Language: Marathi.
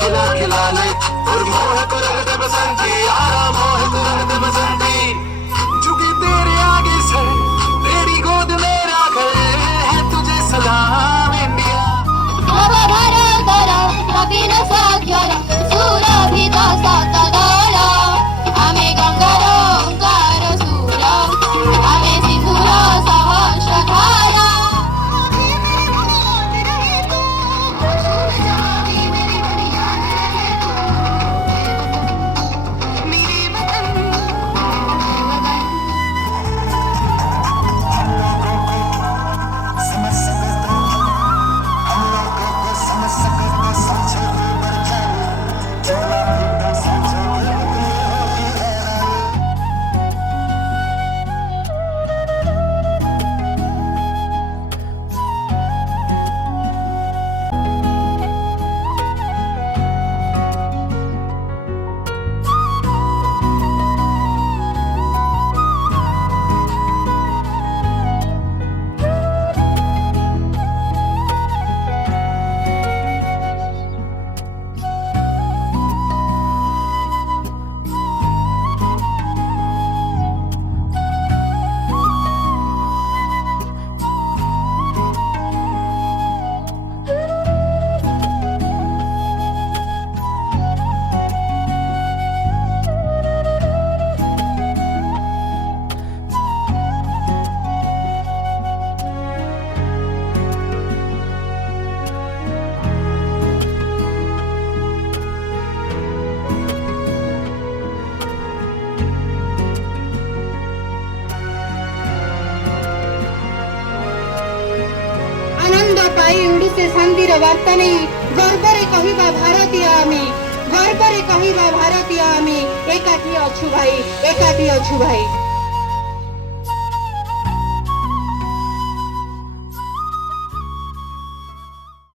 खिला खिला ले और मोह को रख दे बसंती यारा मोह को रख दे बसंती झुकी तेरे आगे सर तेरी गोद मेरा घर है तुझे सलाम इंडिया आनंद पाई उड़ीसे शांतिर बार्ता नहीं गर्वरे कहिबा भारतीय आमे गर्वरे कहिबा भारतीय आमे एकाठी अछु भाई एकाठी अछु भाई।